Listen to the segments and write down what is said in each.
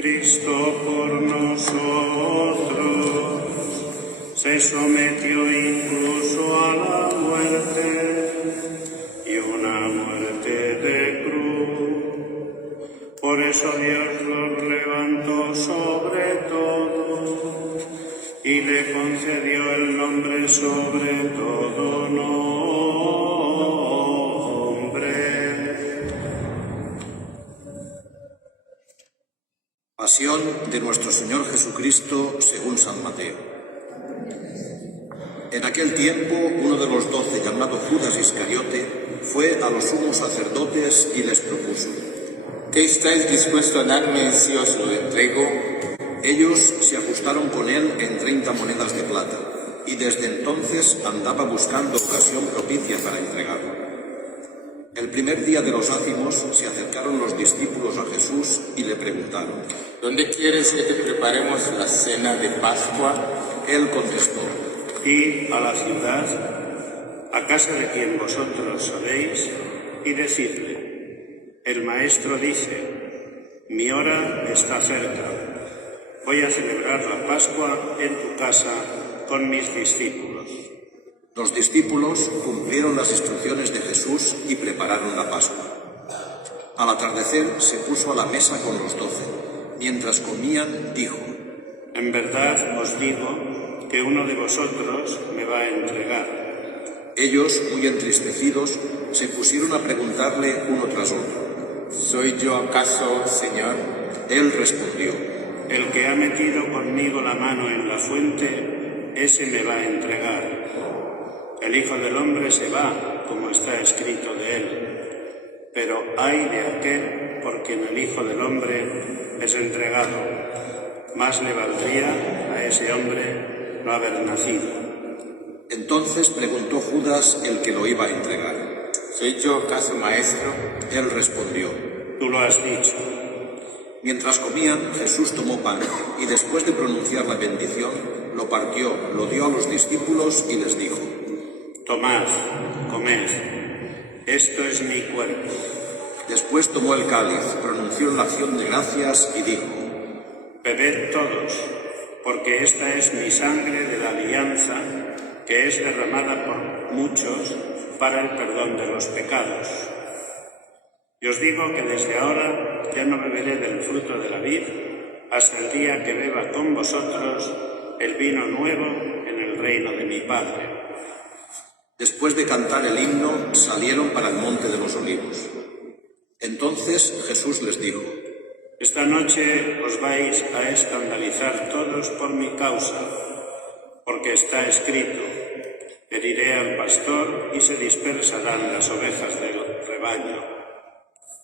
Cristo por nosotros se sometió incluso a la muerte y una muerte de cruz. Por eso Dios lo levantó sobre todo y le concedió el nombre sobre todo nombre. Pasión de nuestro Señor Jesucristo según San Mateo. En aquel tiempo, uno de los 12, llamado Judas Iscariote, fue a los sumos sacerdotes y les propuso: ¿Qué estáis dispuestos a darme si os lo entrego? Ellos se ajustaron con él en 30 monedas de plata, y desde entonces andaba buscando ocasión propicia para entregarlo. El primer día de los ácimos se acercaron los discípulos a Jesús y le preguntaron: ¿Dónde quieres que te preparemos la cena de Pascua? Él contestó: Id a la ciudad, a casa de quien vosotros sabéis, y decidle: el Maestro dice, mi hora está cerca, voy a celebrar la Pascua en tu casa con mis discípulos. Los discípulos cumplieron las instrucciones de Jesús y prepararon la Pascua. Al atardecer se puso a la mesa con los 12. Mientras comían, dijo: En verdad os digo que uno de vosotros me va a entregar. Ellos, muy entristecidos, se pusieron a preguntarle uno tras otro: ¿Soy yo acaso, Señor? Él respondió: El que ha metido conmigo la mano en la fuente, ese me va a entregar. El Hijo del Hombre se va, como está escrito de él. Pero ay de aquel por quien el Hijo del Hombre es entregado. Más le valdría a ese hombre no haber nacido. Entonces preguntó Judas, el que lo iba a entregar: ¿Soy yo acaso, Maestro? Él respondió: Tú lo has dicho. Mientras comían, Jesús tomó pan y después de pronunciar la bendición, lo partió, lo dio a los discípulos y les dijo: Tomad, comed, esto es mi cuerpo. Después tomó el cáliz, pronunció la acción de gracias y dijo: Bebed todos, porque esta es mi sangre de la alianza, que es derramada por muchos para el perdón de los pecados. Y os digo que desde ahora ya no beberé del fruto de la vid hasta el día que beba con vosotros el vino nuevo en el reino de mi Padre. Después de cantar el himno, salieron para el monte de los olivos. Entonces Jesús les dijo: Esta noche os vais a escandalizar todos por mi causa, porque está escrito: heriré al pastor y se dispersarán las ovejas del rebaño.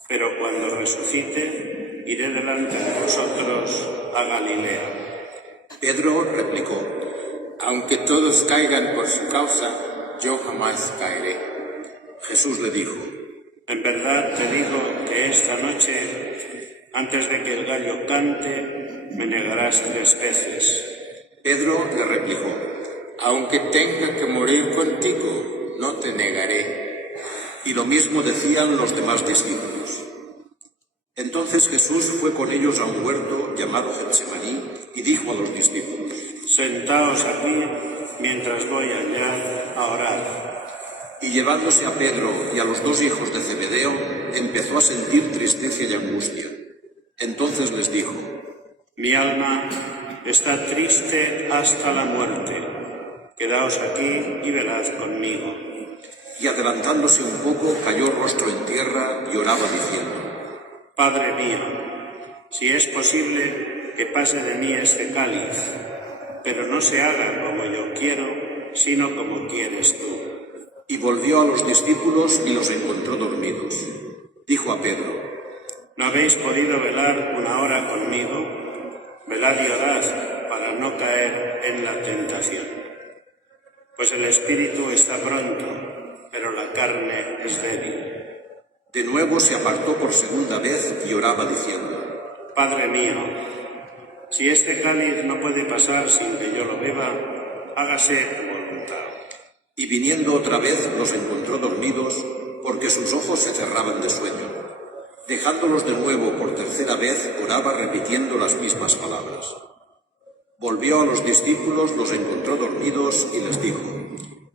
Pero cuando resucite, iré delante de vosotros a Galilea. Pedro replicó: Aunque todos caigan por su causa, yo jamás caeré. Jesús le dijo: En verdad te digo que esta noche, antes de que el gallo cante, me negarás 3 veces. Pedro le replicó: Aunque tenga que morir contigo, no te negaré. Y lo mismo decían los demás discípulos. Entonces Jesús fue con ellos a un huerto llamado Getsemaní y dijo a los discípulos: Sentaos aquí mientras voy allá a orar. Y llevándose a Pedro y a los 2 hijos de Zebedeo, empezó a sentir tristeza y angustia. Entonces les dijo: Mi alma está triste hasta la muerte. Quedaos aquí y velad conmigo. Y adelantándose un poco, cayó rostro en tierra y oraba diciendo: Padre mío, si es posible que pase de mí este cáliz, pero no se haga como yo quiero, sino como quieres tú. Y volvió a los discípulos y los encontró dormidos. Dijo a Pedro: ¿No habéis podido velar 1 hora conmigo? Velad y orad para no caer en la tentación. Pues el espíritu está pronto, pero la carne es débil. De nuevo se apartó por segunda vez y oraba diciendo: Padre mío, si este cáliz no puede pasar sin que yo lo beba, hágase tu voluntad. Y viniendo otra vez los encontró dormidos, porque sus ojos se cerraban de sueño. Dejándolos de nuevo por tercera vez, oraba repitiendo las mismas palabras. Volvió a los discípulos, los encontró dormidos y les dijo: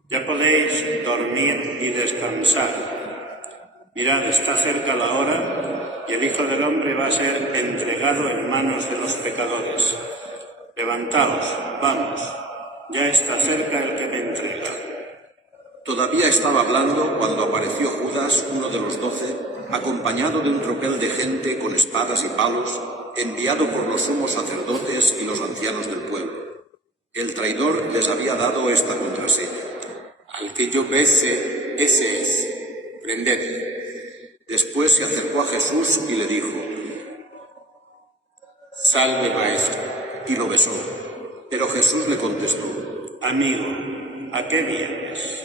Ya podéis dormir y descansar. Mirad, está cerca la hora y el Hijo del Hombre va a ser entregado en manos de los pecadores. Levantaos, vamos, ya está cerca el que me entrega. Todavía estaba hablando cuando apareció Judas, uno de los 12, acompañado de un tropel de gente con espadas y palos, enviado por los sumos sacerdotes y los ancianos del pueblo. El traidor les había dado esta contraseña: Al que yo bese, ese es. Prendedle. Después se acercó a Jesús y le dijo: Salve, maestro. Y lo besó. Pero Jesús le contestó: Amigo, ¿a qué vienes?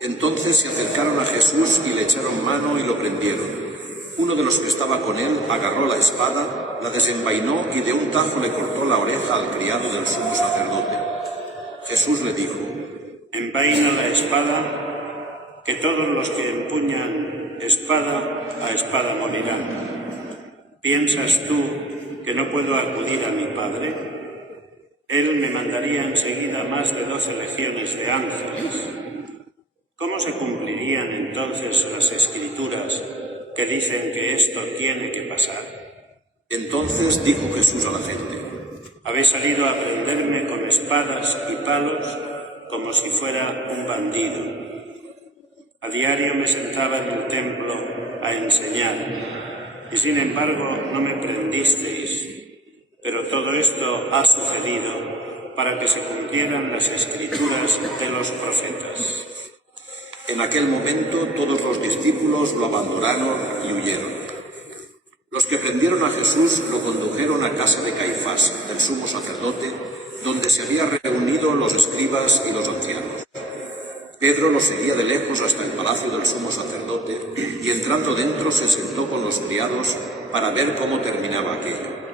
Entonces se acercaron a Jesús y le echaron mano y lo prendieron. Uno de los que estaba con él agarró la espada, la desenvainó y de un tajo le cortó la oreja al criado del sumo sacerdote. Jesús le dijo: Envaina la espada, que todos los que empuñan espada a espada morirán. ¿Piensas tú que no puedo acudir a mi Padre? Él me mandaría enseguida más de 12 legiones de ángeles. ¿Cómo se cumplirían entonces las Escrituras que dicen que esto tiene que pasar? Entonces dijo Jesús a la gente: Habéis salido a prenderme con espadas y palos como si fuera un bandido. A diario me sentaba en el templo a enseñar, y sin embargo no me prendisteis. Pero todo esto ha sucedido para que se cumplieran las Escrituras de los profetas. En aquel momento todos los discípulos lo abandonaron y huyeron. Los que prendieron a Jesús lo condujeron a casa de Caifás, el sumo sacerdote, donde se habían reunido los escribas y los ancianos. Pedro lo seguía de lejos hasta el palacio del sumo sacerdote y entrando dentro se sentó con los criados para ver cómo terminaba aquello.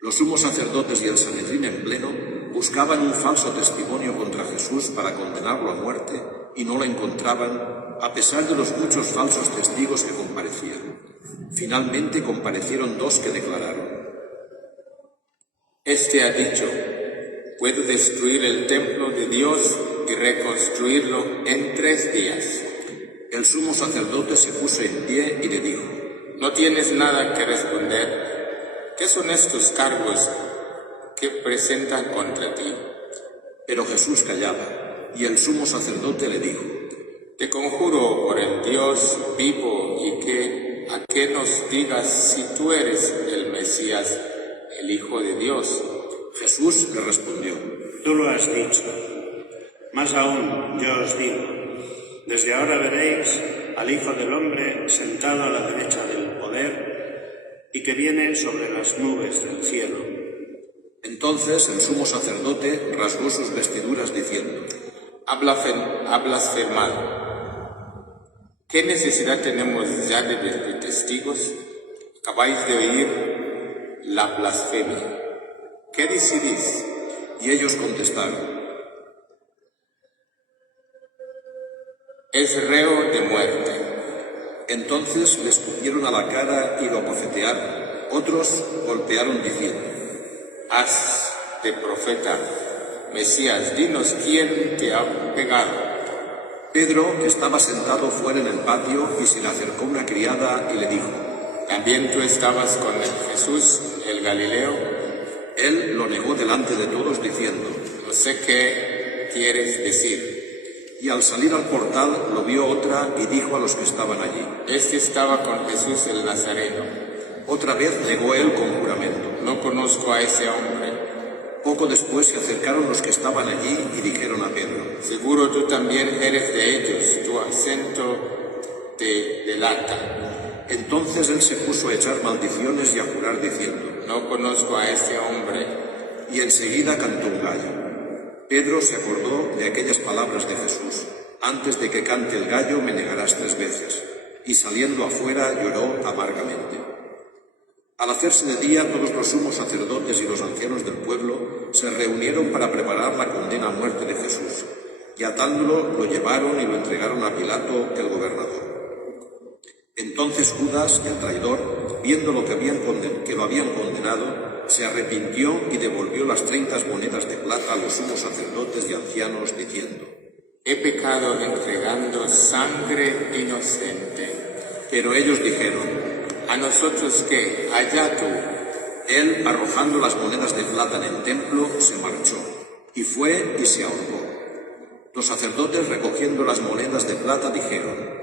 Los sumos sacerdotes y el Sanedrín en pleno buscaban un falso testimonio contra Jesús para condenarlo a muerte y no lo encontraban, a pesar de los muchos falsos testigos que comparecían. Finalmente comparecieron 2 que declararon: Este ha dicho: puedo destruir el templo de Dios y reconstruirlo en 3 días. El sumo sacerdote se puso en pie y le dijo: ¿No tienes nada que responder? ¿Qué son estos cargos que presentan contra ti? Pero Jesús callaba, y el sumo sacerdote le dijo: Te conjuro por el Dios vivo a que nos digas si tú eres el Mesías, el Hijo de Dios. Jesús le respondió: Tú lo has dicho. Más aún, yo os digo, desde ahora veréis al Hijo del Hombre sentado a la derecha del poder y que viene sobre las nubes del cielo. Entonces el sumo sacerdote rasgó sus vestiduras diciendo: Ha blasfemado. ¿Qué necesidad tenemos ya de testigos? Acabáis de oír la blasfemia. ¿Qué decidís? Y ellos contestaron: Es reo de muerte. Entonces le escupieron a la cara y lo abofetearon. Otros golpearon diciendo: Haz de profeta, Mesías, dinos quién te ha pegado. Pedro estaba sentado fuera en el patio y se le acercó una criada y le dijo: ¿También tú estabas con Jesús, el Galileo? Él lo negó delante de todos diciendo: No sé qué quieres decir. Y al salir al portal lo vio otra y dijo a los que estaban allí: Este estaba con Jesús el Nazareno. Otra vez negó él con juramento: No conozco a ese hombre. Poco después se acercaron los que estaban allí y dijeron a Pedro: Seguro tú también eres de ellos, tu acento te delata. Entonces él se puso a echar maldiciones y a jurar diciendo: No conozco a ese hombre. Y enseguida cantó un gallo. Pedro se acordó de aquellas palabras de Jesús: Antes de que cante el gallo me negarás 3 veces. Y saliendo afuera lloró amargamente. Al hacerse de día, todos los sumos sacerdotes y los ancianos del pueblo se reunieron para preparar la condena a muerte de Jesús, y atándolo lo llevaron y lo entregaron a Pilato, el gobernador. Entonces Entonces Judas, el traidor, viendo lo que lo habían condenado, se arrepintió y devolvió las 30 monedas de plata a los sumos sacerdotes y ancianos, diciendo: he pecado entregando sangre inocente. Pero ellos dijeron: ¿A nosotros qué? Allá tú. Él, arrojando las monedas de plata en el templo, se marchó, y fue y se ahorcó. Los sacerdotes, recogiendo las monedas de plata, dijeron: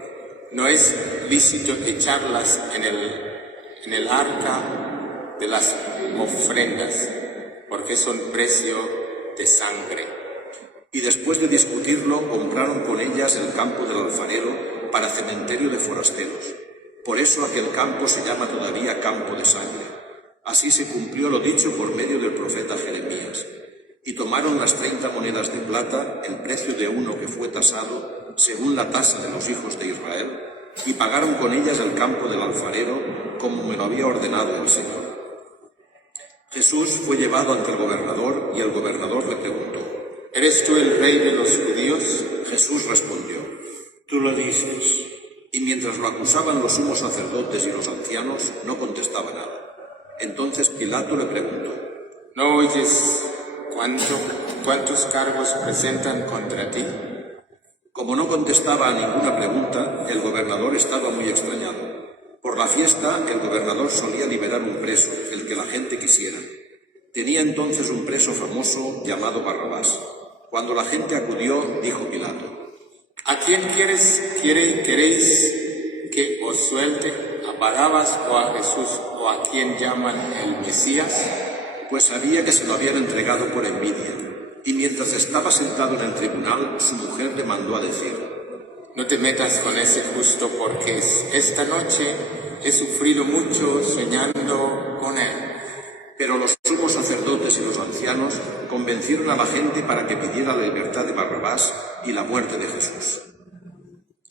no es lícito echarlas en el arca de las ofrendas, porque son precio de sangre. Y después de discutirlo, compraron con ellas el campo del alfarero para cementerio de forasteros. Por eso aquel campo se llama todavía campo de sangre. Así se cumplió lo dicho por medio del profeta Jeremías. Y tomaron las 30 monedas de plata, el precio de uno que fue tasado, según la tasa de los hijos de Israel, y pagaron con ellas el campo del alfarero, como me lo había ordenado el Señor. Jesús fue llevado ante el gobernador, y el gobernador le preguntó: ¿eres tú el rey de los judíos? Jesús respondió: tú lo dices. Y mientras lo acusaban los sumos sacerdotes y los ancianos, no contestaba nada. Entonces Pilato le preguntó: ¿no oyes cuántos cargos presentan contra ti? Como no contestaba a ninguna pregunta, el gobernador estaba muy extrañado. Por la fiesta, el gobernador solía liberar un preso, el que la gente quisiera. Tenía entonces un preso famoso llamado Barrabás. Cuando la gente acudió, dijo Pilato: ¿a quién queréis que os suelte? ¿A Barrabás o a Jesús, o a quien llaman el Mesías? Pues sabía que se lo habían entregado por envidia. Y mientras estaba sentado en el tribunal, su mujer le mandó a decir: no te metas con ese justo, porque esta noche he sufrido mucho soñando con él. Pero los sumos sacerdotes y los ancianos convencieron a la gente para que pidiera la libertad de Barrabás y la muerte de Jesús.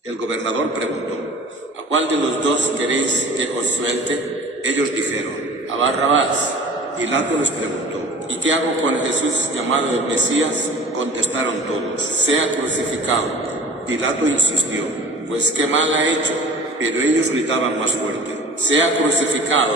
El gobernador preguntó: ¿a cuál de los dos queréis que os suelte? Ellos dijeron: a Barrabás. Pilato les preguntó: ¿y qué hago con Jesús llamado el Mesías? Contestaron todos: sea crucificado. Pilato insistió: pues qué mal ha hecho. Pero ellos gritaban más fuerte: sea crucificado.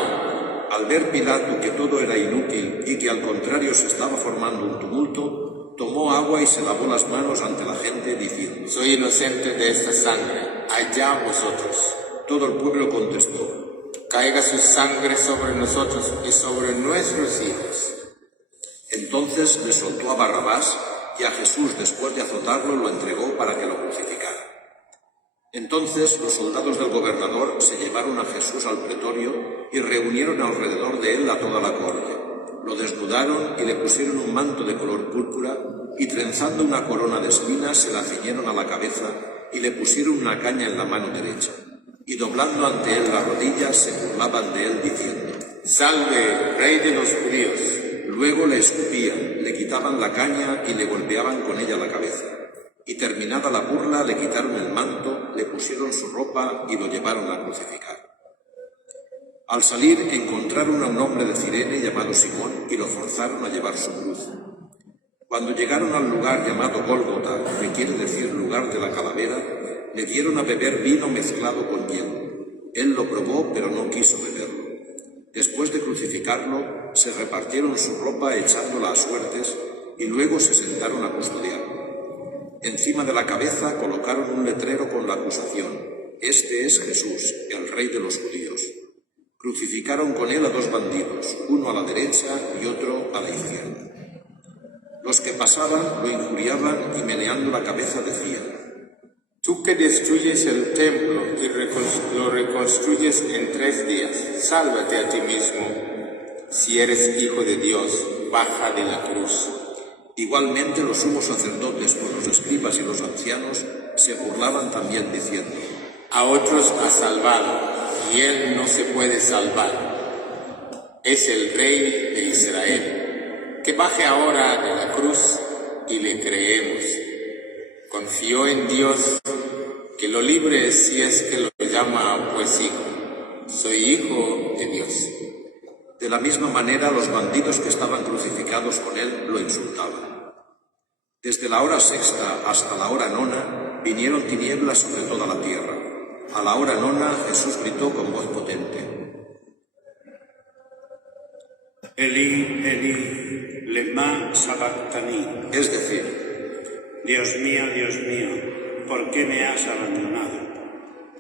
Al ver Pilato que todo era inútil y que al contrario se estaba formando un tumulto, tomó agua y se lavó las manos ante la gente, diciendo: soy inocente de esta sangre, allá vosotros. Todo el pueblo contestó: caiga su sangre sobre nosotros y sobre nuestros hijos. Entonces le soltó a Barrabás, y a Jesús, después de azotarlo, lo entregó para que lo crucificara. Entonces los soldados del gobernador se llevaron a Jesús al pretorio y reunieron alrededor de él a toda la corte. Lo desnudaron y le pusieron un manto de color púrpura, y trenzando una corona de espinas se la ciñeron a la cabeza y le pusieron una caña en la mano derecha. Y doblando ante él las rodillas se burlaban de él diciendo: salve, rey de los judíos. Luego le escupían, le quitaban la caña y le golpeaban con ella la cabeza. Y terminada la burla le quitaron el manto, le pusieron su ropa y lo llevaron a crucificar. Al salir encontraron a un hombre de Cirene llamado Simón y lo forzaron a llevar su cruz. Cuando llegaron al lugar llamado Gólgota, que quiere decir lugar de la calavera, le dieron a beber vino mezclado con hiel. Él lo probó, pero no quiso beberlo. Después de crucificarlo, se repartieron su ropa echándola a suertes y luego se sentaron a custodiarlo. Encima de la cabeza colocaron un letrero con la acusación: este es Jesús, el rey de los judíos. Crucificaron con él a 2 bandidos, uno a la derecha y otro a la izquierda. Los que pasaban lo injuriaban y meneando la cabeza decían: tú que destruyes el templo y lo reconstruyes en 3 días, sálvate a ti mismo. Si eres hijo de Dios, baja de la cruz. Igualmente los sumos sacerdotes con los escribas y los ancianos se burlaban también diciendo: a otros ha salvado, y él no se puede salvar. Es el rey de Israel. Que baje ahora de la cruz y le creemos. Confió en Dios, que lo libre si es que lo llama pues hijo. Soy hijo de Dios. De la misma manera los bandidos que estaban crucificados con él lo insultaban. Desde la hora 6ª hasta la hora 9ª vinieron tinieblas sobre toda la tierra. A la hora nona, Jesús gritó con voz potente: Eli, Eli, lema sabactani. Es decir, Dios mío, ¿por qué me has abandonado?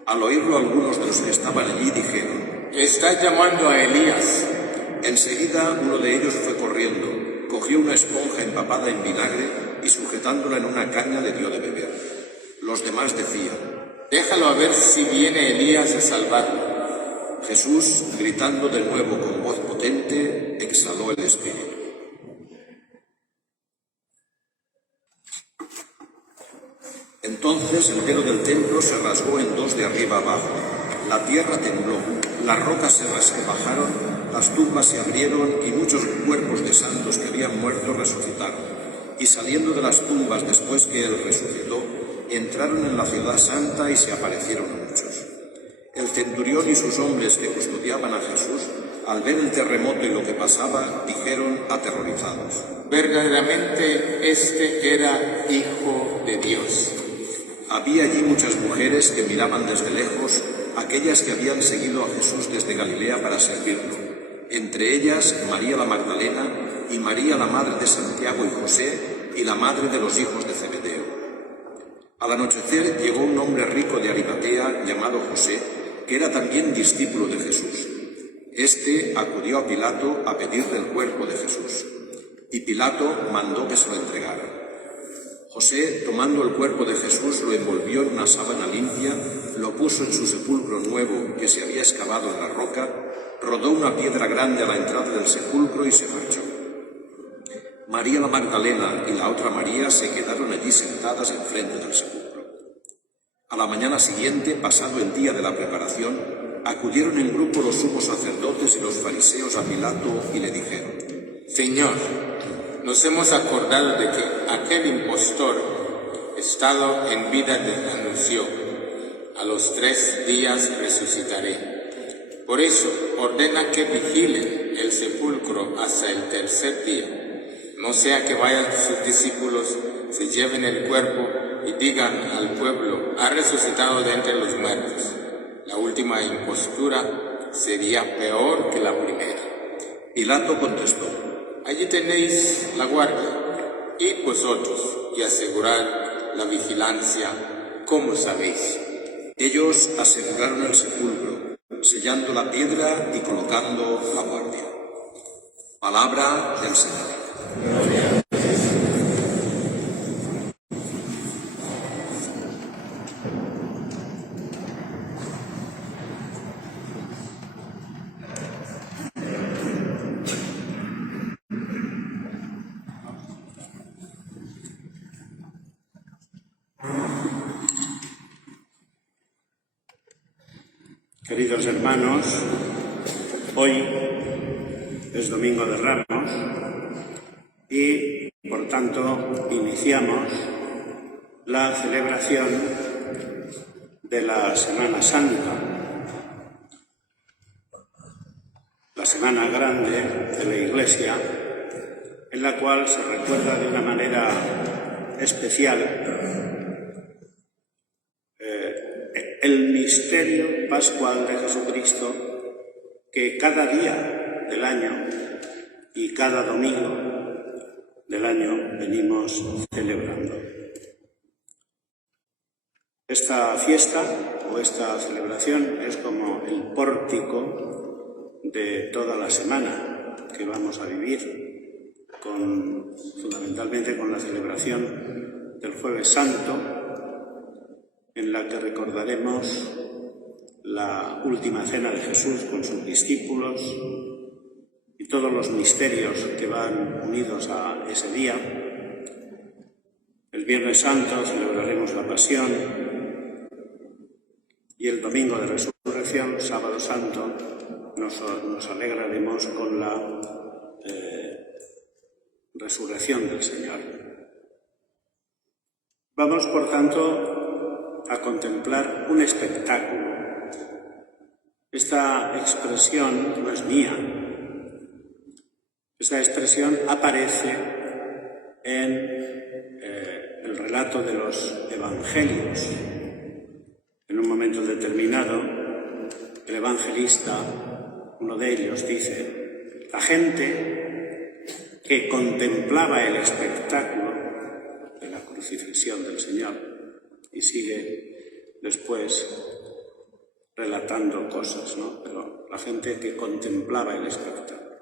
al oírlo algunos de los que estaban allí dijeron: Está llamando a Elías. Enseguida uno de ellos fue corriendo, cogió una esponja empapada en vinagre y sujetándola en una caña le dio de beber. Los demás decían: Déjalo a ver si viene Elías a salvarlo. Jesús, gritando de nuevo con voz potente, exhaló el espíritu. Entonces el velo del templo se rasgó en dos de arriba abajo. La tierra tembló, las rocas se resquebrajaron, las tumbas se abrieron y muchos cuerpos de santos que habían muerto resucitaron. Y saliendo de las tumbas después que él resucitó, entraron en la ciudad santa y se aparecieron muchos. El centurión y sus hombres que custodiaban a Jesús, al ver el terremoto y lo que pasaba, dijeron aterrorizados: Verdaderamente este era Hijo de Dios. Había allí muchas mujeres que miraban desde lejos, aquellas que habían seguido a Jesús desde Galilea para servirlo. Entre ellas María la Magdalena y María la madre de Santiago y José y la madre de los hijos de Zebedeo. Al anochecer llegó un hombre rico de Arimatea llamado José, que era también discípulo de Jesús. Este acudió a Pilato a pedirle el cuerpo de Jesús, y Pilato mandó que se lo entregaran. José, tomando el cuerpo de Jesús, lo envolvió en una sábana limpia, lo puso en su sepulcro nuevo que se había excavado en la roca, rodó una piedra grande a la entrada del sepulcro y se marchó. María la Magdalena y la otra María se quedaron allí sentadas enfrente del sepulcro. A la mañana siguiente, pasado el día de la preparación, acudieron en grupo los sumos sacerdotes y los fariseos a Pilato y le dijeron: Señor, nos hemos acordado de que aquel impostor, estado en vida, te anunció: a los 3 días resucitaré. Por eso, ordena que vigilen el sepulcro hasta el tercer día. No sea que vayan sus discípulos, se lleven el cuerpo y digan al pueblo: ha resucitado de entre los muertos. La última impostura sería peor que la primera. Pilato contestó: Allí tenéis la guardia, id vosotros y asegurad la vigilancia, como sabéis. Ellos aseguraron el sepulcro, sellando la piedra y colocando la guardia. Palabra del Señor. Queridos hermanos, hoy es Domingo de Ramos y, por tanto, iniciamos la celebración de la Semana Santa, la Semana Grande de la Iglesia, en la cual se recuerda de una manera especial el misterio pascual de Jesucristo, que cada día del año y cada domingo del año venimos celebrando. Esta fiesta o esta celebración es como el pórtico de toda la semana que vamos a vivir, fundamentalmente con la celebración del Jueves Santo, en la que recordaremos la última cena de Jesús con sus discípulos y todos los misterios que van unidos a ese día. El Viernes Santo celebraremos la Pasión y el Domingo de Resurrección, Sábado Santo, nos alegraremos con la resurrección del Señor. Vamos, por tanto, a contemplar un espectáculo. Esta expresión no es mía. Esta expresión aparece en el relato de los Evangelios. En un momento momento determinado, el evangelista, uno de ellos, dice: la gente que contemplaba el espectáculo de la crucifixión del Señor, y sigue después relatando cosas, ¿no? Pero la gente que contemplaba el espectáculo.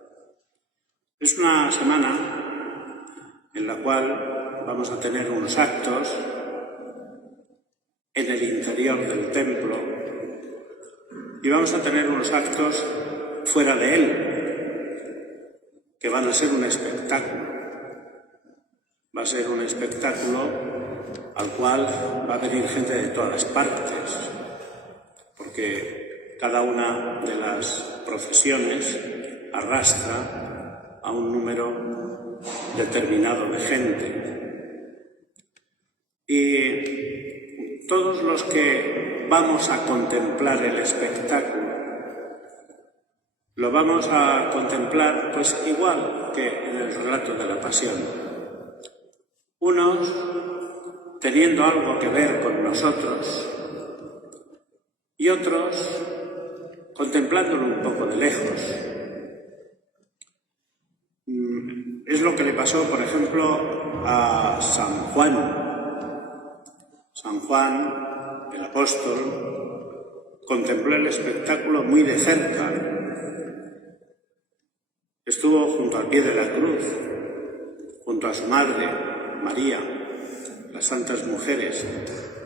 Es una semana en la cual vamos a tener unos actos en el interior del templo y vamos a tener unos actos fuera de él, que van a ser un espectáculo. Va a ser un espectáculo al cual va a venir gente de todas las partes, porque cada una de las procesiones arrastra a un número determinado de gente. Y todos los que vamos a contemplar el espectáculo, lo vamos a contemplar pues igual que en el relato de la Pasión. Unos teniendo algo que ver con nosotros y otros contemplándolo un poco de lejos. Es lo que le pasó, por ejemplo, a San Juan. San Juan, el apóstol, contempló el espectáculo muy de cerca. Estuvo junto al pie de la cruz, junto a su madre, María, las santas mujeres,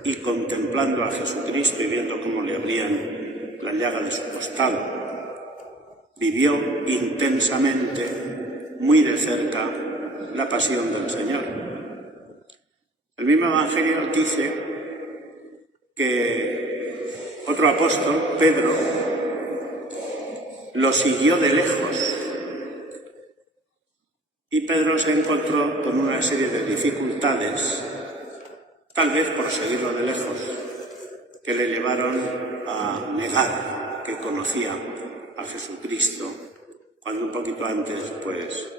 y contemplando a Jesucristo y viendo cómo le abrían la llaga de su costado. Vivió intensamente, muy de cerca, la pasión del Señor. El mismo Evangelio dice que otro apóstol, Pedro, lo siguió de lejos. Y Pedro se encontró con una serie de dificultades, tal vez por seguirlo de lejos, que le llevaron a negar que conocía a Jesucristo, cuando un poquito antes, pues,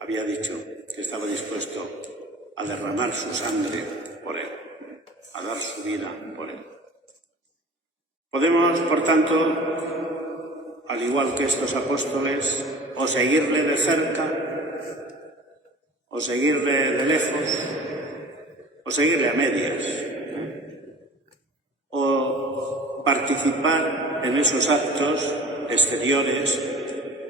había dicho que estaba dispuesto a derramar su sangre por él, a dar su vida por él. Podemos, por tanto, al igual que estos apóstoles, o seguirle de cerca, o seguirle de lejos, o seguirle a medias, o participar en esos actos exteriores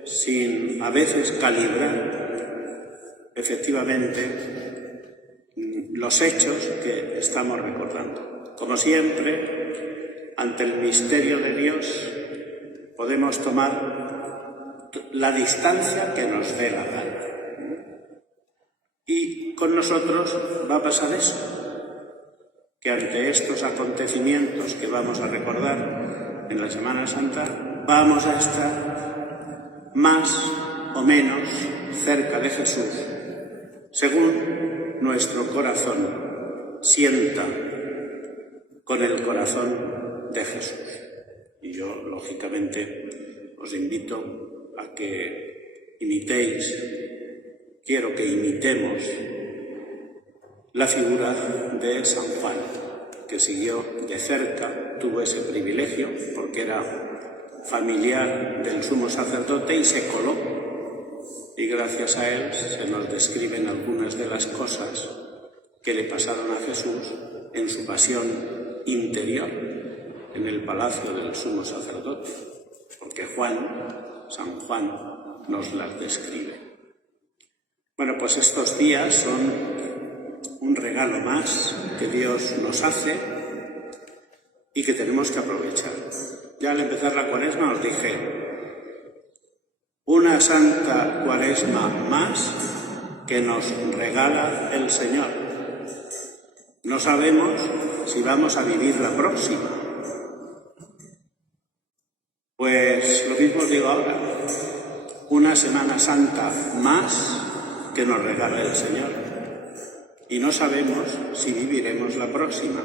sin a veces calibrar efectivamente los hechos que estamos recordando. Como siempre, ante el misterio de Dios podemos tomar la distancia que nos dé la gana. Y con nosotros va a pasar eso, que ante estos acontecimientos que vamos a recordar en la Semana Santa, vamos a estar más o menos cerca de Jesús, según nuestro corazón sienta con el corazón de Jesús. Y yo, lógicamente, os invito a que imitéis. Quiero que imitemos la figura de San Juan, que siguió de cerca, tuvo ese privilegio, porque era familiar del sumo sacerdote y se coló. Y gracias a él se nos describen algunas de las cosas que le pasaron a Jesús en su pasión interior, en el palacio del sumo sacerdote, porque San Juan, nos las describe. Bueno, pues estos días son un regalo más que Dios nos hace y que tenemos que aprovechar. Ya al empezar la Cuaresma os dije, una santa Cuaresma más que nos regala el Señor. No sabemos si vamos a vivir la próxima. Pues lo mismo os digo ahora, una Semana Santa más que nos regala el Señor. Y no sabemos si viviremos la próxima.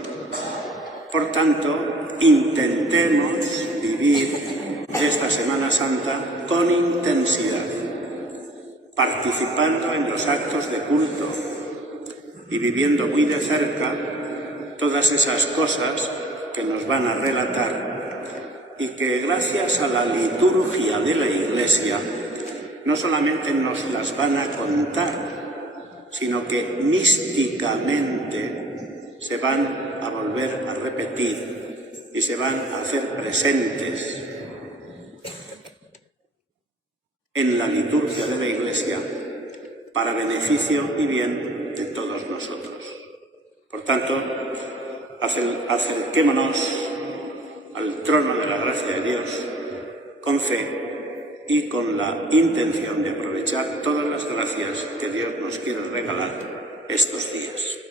Por tanto, intentemos vivir esta Semana Santa con intensidad, participando en los actos de culto y viviendo muy de cerca todas esas cosas que nos van a relatar y que gracias a la liturgia de la Iglesia no solamente nos las van a contar, sino que místicamente se van a volver a repetir y se van a hacer presentes en la liturgia de la Iglesia para beneficio y bien de todos nosotros. Por tanto, acerquémonos al trono de la gracia de Dios con fe y con la intención de aprovechar todas las gracias que Dios nos quiere regalar estos días.